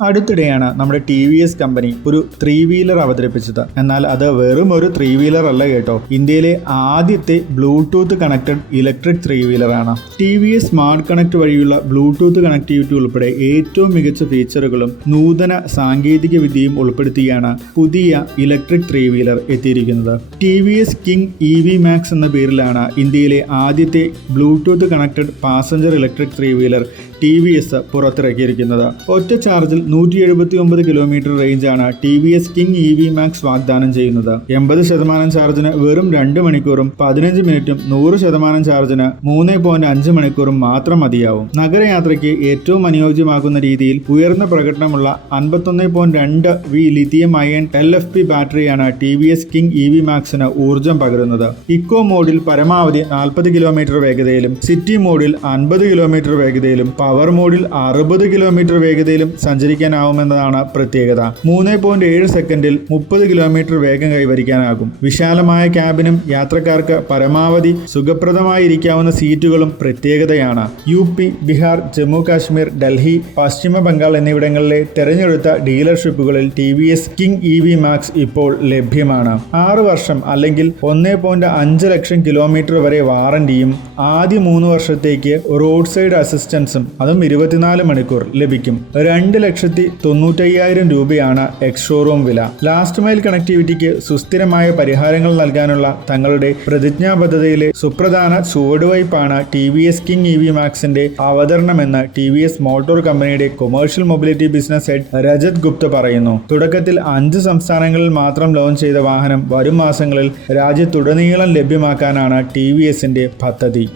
അടുത്തിടെയാണ് നമ്മുടെ T V S company ഒരു 3-വീലർ അവതരിപ്പിച്ചത്. എന്നാൽ അത് വെറും ഒരു 3-വീലർ അല്ല കേട്ടോ, ഇന്ത്യയിലെ ആദ്യത്തെ ബ്ലൂടൂത്ത് കണക്റ്റഡ് ഇലക്ട്രിക് 3-വീലർ ആണ്. T V S smart connect വഴിയുള്ള ബ്ലൂടൂത്ത് കണക്ടിവിറ്റി ഉൾപ്പെടെ ഏറ്റവും മികച്ച ഫീച്ചറുകളും നൂതന സാങ്കേതിക വിദ്യയും ഉൾപ്പെടുത്തിയാണ് പുതിയ ഇലക്ട്രിക് 3-വീലർ എത്തിയിരിക്കുന്നത്. T V S King EV Max എന്ന പേരിലാണ് ഇന്ത്യയിലെ ആദ്യത്തെ ബ്ലൂടൂത്ത് കണക്റ്റഡ് പാസഞ്ചർ ഇലക്ട്രിക് 3-വീലർ ടി വി എസ് പുറത്തിറക്കിയിരിക്കുന്നത്. ഒറ്റ ചാർജിൽ 179 കിലോമീറ്റർ റേഞ്ചാണ് T V S King EV Max വാഗ്ദാനം ചെയ്യുന്നത്. 80% ചാർജിന് വെറും 2 മണിക്കൂറും 15 മിനിറ്റും 100% ചാർജിന് 3.5 മണിക്കൂറും മാത്രം മതിയാവും. നഗരയാത്രയ്ക്ക് ഏറ്റവും അനുയോജ്യമാകുന്ന രീതിയിൽ ഉയർന്ന പ്രകടനമുള്ള 51.2 V ലിഥിയം അയൺ LFP ബാറ്ററിയാണ് T V S King EV മാക്സിന് ഊർജ്ജം പകരുന്നത്. ഇക്കോ മോഡിൽ പരമാവധി 40 കിലോമീറ്റർ വേഗതയിലും, സിറ്റി മോഡിൽ 50 കിലോമീറ്റർ വേഗതയിലും, പവർ മോഡിൽ 60 കിലോമീറ്റർ വേഗതയിലും സഞ്ചരിക്കാനാവുമെന്നതാണ് പ്രത്യേകത. 3.7 സെക്കൻഡിൽ 30 കിലോമീറ്റർ വേഗം കൈവരിക്കാനാകും. വിശാലമായ ക്യാബിനും യാത്രക്കാർക്ക് പരമാവധി സുഖപ്രദമായിരിക്കാവുന്ന സീറ്റുകളും പ്രത്യേകതയാണ്. UP, ബീഹാർ, ജമ്മു കാശ്മീർ, ഡൽഹി, പശ്ചിമ ബംഗാൾ എന്നിവിടങ്ങളിലെ തെരഞ്ഞെടുത്ത ഡീലർഷിപ്പുകളിൽ T V S King EV Max ഇപ്പോൾ ലഭ്യമാണ്. 6 വർഷം അല്ലെങ്കിൽ 1.5 ലക്ഷം കിലോമീറ്റർ വരെ വാറന്റിയും ആദ്യ 3 വർഷത്തേക്ക് റോഡ് സൈഡ് അസിസ്റ്റൻസും അതും 24 മണിക്കൂർ ലഭിക്കും. 2,95,000 രൂപയാണ് എക്സ് ഷോറൂം വില. ലാസ്റ്റ് മൈൽ കണക്ടിവിറ്റിക്ക് സുസ്ഥിരമായ പരിഹാരങ്ങൾ നൽകാനുള്ള തങ്ങളുടെ പ്രതിജ്ഞാബദ്ധതയിലെ സുപ്രധാന ചുവടുവയ്പാണ് T V S King EV മാക്സിന്റെ അവതരണമെന്ന് ടി വി എസ് മോട്ടോർ കമ്പനിയുടെ commercial mobility business head Rajat Gupta പറയുന്നു. തുടക്കത്തിൽ 5 സംസ്ഥാനങ്ങളിൽ മാത്രം ലോഞ്ച് ചെയ്ത വാഹനം വരും മാസങ്ങളിൽ രാജ്യത്തുടനീളം ലഭ്യമാക്കാനാണ് ടി വി എസിന്റെ പദ്ധതി.